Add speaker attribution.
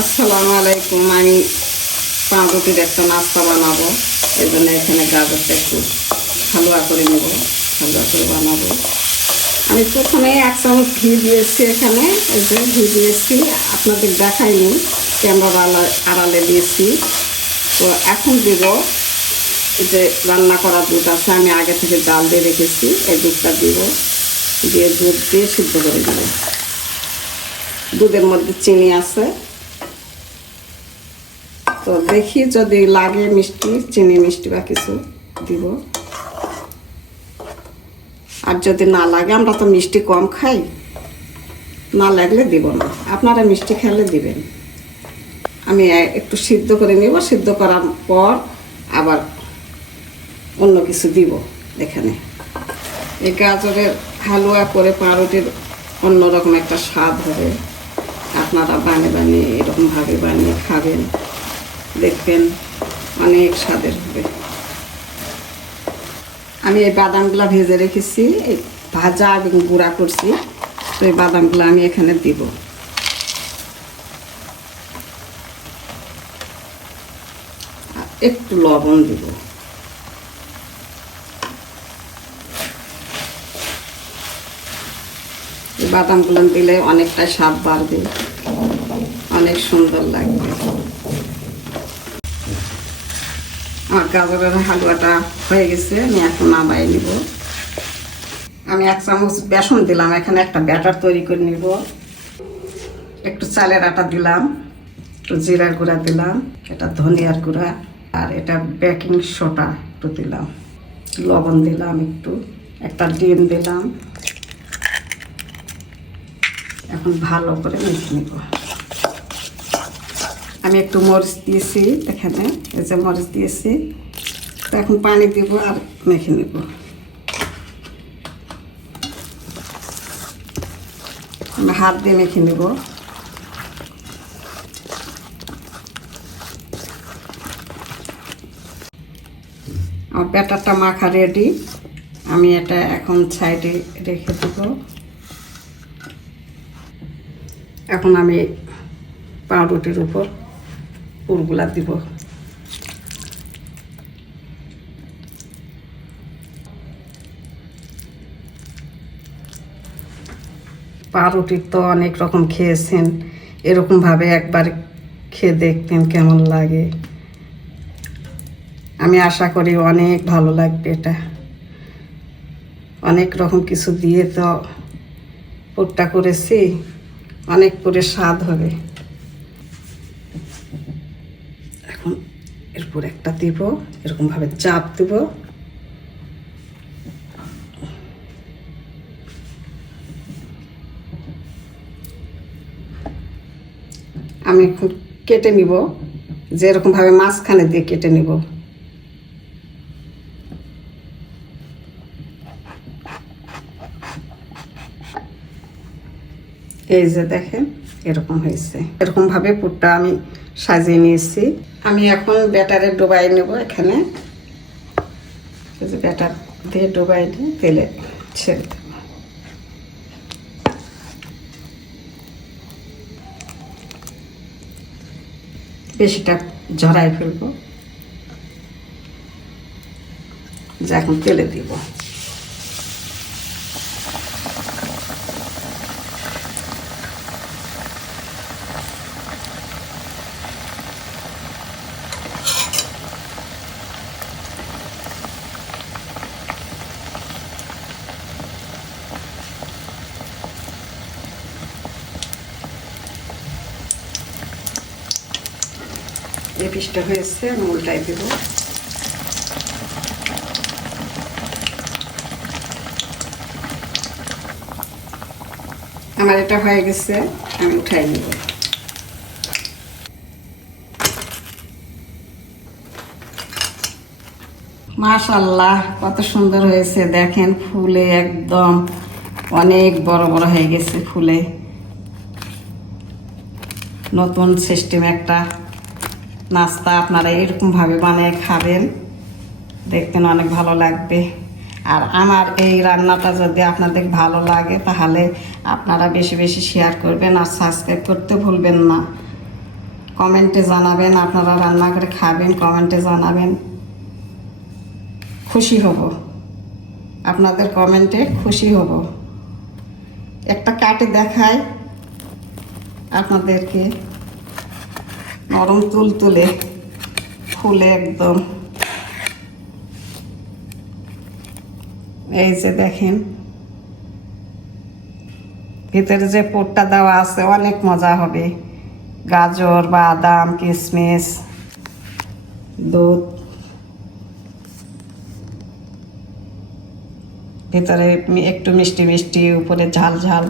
Speaker 1: আসসালামু আলাইকুম, আমি পাউরুটির একটা নাস্তা বানাবো। এই জন্য এখানে গাজরটা একটু হালুয়া করে নেব, হালুয়া করে বানাবো। আমি প্রথমে এক চামচ ঘি দিয়েছি এখানে, এই যে ঘি দিয়েছি। আপনাদের দেখাইনি ক্যামেরা আড়ালে দিয়েছি। তো এখন দিব যে রান্না করা দুধ আছে, আমি আগে থেকে জাল দিয়ে রেখেছি, এই দুধটা দিব। দিয়ে দুধ দিয়ে সিদ্ধ করে দেবো দুধের মধ্যে চিনি আছে। তো দেখি যদি লাগে মিষ্টি, চিনি মিষ্টি বা কিছু দিব। আর যদি না লাগে, আমরা তো মিষ্টি কম খাই। না লাগলে দিব না। আপনারা মিষ্টি খেলে দিবেন। আমি একটু সিদ্ধ করে নিব। সিদ্ধ করার পর আবার অন্য কিছু দিব এখানে। এই গাজরের হালুয়া করে পাউরুটির অন্যরকম একটা স্বাদ হবে। আপনারা বানিয়ে বানিয়ে এরকমভাবে বানিয়ে খাবেন। দেখবেন অনেক স্বাদের হবে। আমি এই বাদামগুলো ভেজে রেখেছি ভাজা এবং গুঁড়া করছি, তো এই বাদামগুলো আমি এখানে দিব। একটু লবণ দিব। বাদামগুলো দিলে অনেকটা স্বাদ বাড়বে, অনেক সুন্দর লাগবে। আমার গাজরের হালুয়াটা হয়ে গেছে, আমি এখন নামাই নিব। আমি এক চামচ বেসন দিলাম, এখানে একটা ব্যাটার তৈরি করে নিব। একটু চালের আটা দিলাম, একটু জিরার গুঁড়া দিলাম, এটা ধনিয়ার গুঁড়া, আর এটা বেকিং সোডা একটু দিলাম। লবণ দিলাম একটু, একটা ডিম দিলাম। এখন ভালো করে মেখে নিব। আমি একটু মরিচ দিয়েছি এখানে এই যে মরিচ দিয়েছি। তো এখন পানি দিব আর মেখে নেব। হাত দিয়ে মেখে নেব। আমার ব্যাটারটা মাখা রেডি। আমি এটা এখন সাইডে রেখে দেবো। এখন আমি পাউরুটির উপর পুরগুলা দিব। পাউরুটির তো অনেক রকম খেয়েছেন এরকমভাবে একবার খেয়ে দেখতেন কেমন লাগে। আমি আশা করি অনেক ভালো লাগবে এটা। অনেক রকম কিছু দিয়ে তো পুরটা করেছি, অনেক করে স্বাদ হবে। এখন এরপর একটা দেব, এরকমভাবে চাপ দেব। আমি এখন কেটে নিব যেরকমভাবে মাঝখানে দিয়ে কেটে নিব। এই যে দেখেন, এরকম হয়েছে। এরকম ভাবে পুরটা আমি সাজিয়ে নিয়েছি। আমি এখন ব্যাটারে ডুবাই নেব এখানে। ব্যাটার দিয়ে ডুবাই নিয়ে তেলে ছেড়ে দেব। বেশিটা ঝরাই ফেলব। যে এখন তেলে দিব। পিসটা হয়েছে, আমি উল্টাই দেবো। আমার এটা হয়ে গেছে, আমি উঠাই নেব। মাশাল্লাহ, কত সুন্দর হয়েছে, দেখেন ফুলে একদম অনেক বড় বড় হয়ে গেছে ফুলে। নতুন সিস্টেম একটা। নাস্তা আপনারা এরকমভাবে বানিয়ে খাবেন। দেখতেন অনেক ভালো লাগবে। আর আমার এই রান্নাটা যদি আপনাদের ভালো লাগে, তাহলে আপনারা বেশি বেশি শেয়ার করবেন আর সাবস্ক্রাইব করতে ভুলবেন না। কমেন্টে জানাবেন আপনারা রান্না করে খাবেন, কমেন্টে জানাবেন। খুশি হব। আপনাদের কমেন্টে খুশি হব। একটা কাটে দেখায় আপনাদেরকে। নরম তুল তুলে ফুলে একদম। এই যে দেখেন, ভিতরে যে পোটটা দেওয়া আছে, অনেক মজা হবে। গাজর, বাদাম কিশমিশ দুধ। ভিতরে একটু মিষ্টি মিষ্টি, উপরে ঝাল ঝাল।